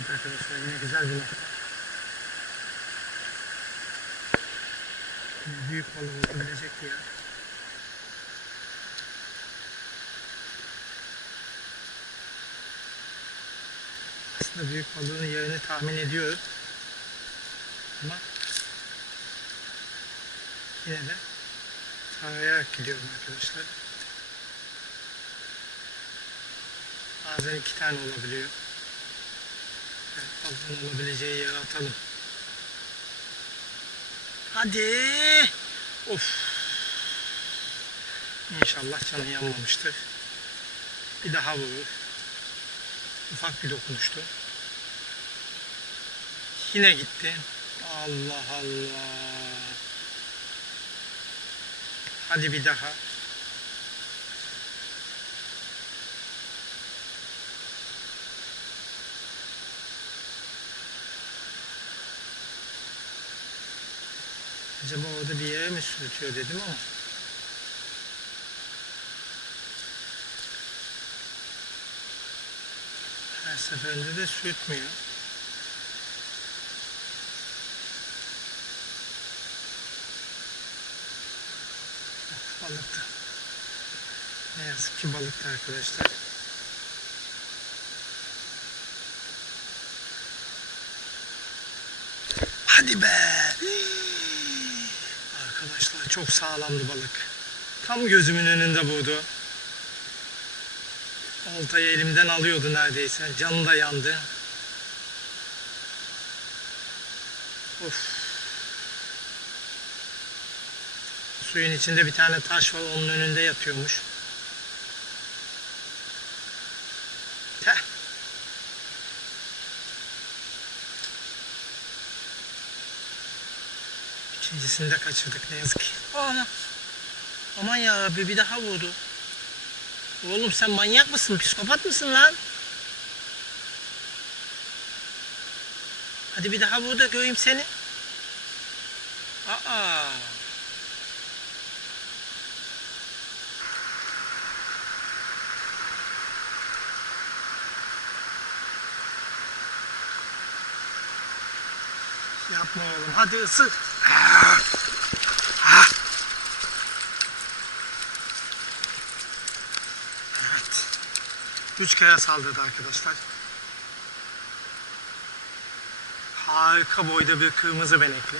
Evet arkadaşlar yine güzel bir büyük balık olabilecek yer. Aslında büyük balığın yerini tahmin ediyoruz. Ama yine de tarayarak gidiyorum arkadaşlar. Bazen iki tane olabiliyor. Balığın olabileceği yere atalım. Hadi. Of. İnşallah canı yanmamıştır. Bir daha vurur. Ufak bir dokunuştu. Yine gitti. Allah Allah. Hadi bir daha. Acaba orada bir yere mi sürtüyor dedim ama. Her seferinde de sürtmüyor. Balıktı. Ne yazık ki balıktı arkadaşlar. Hadi be. Arkadaşlar çok sağlamdı balık. Tam gözümün önünde vurdu. Oltayı elimden alıyordu neredeyse. Canı da yandı. Of. Suyun içinde bir tane taş var. Onun önünde yatıyormuş. Teh. İkincisini de kaçırdık ne yazık ki. Aman. Aman ya Rabbi bir daha vurdu. Oğlum sen manyak mısın? Psikopat mısın lan? Hadi bir daha vur da göreyim seni. Yapma oğlum. Hadi ısır. Evet. Üç kere saldırdı arkadaşlar. Harika boyda bir kırmızı benekli.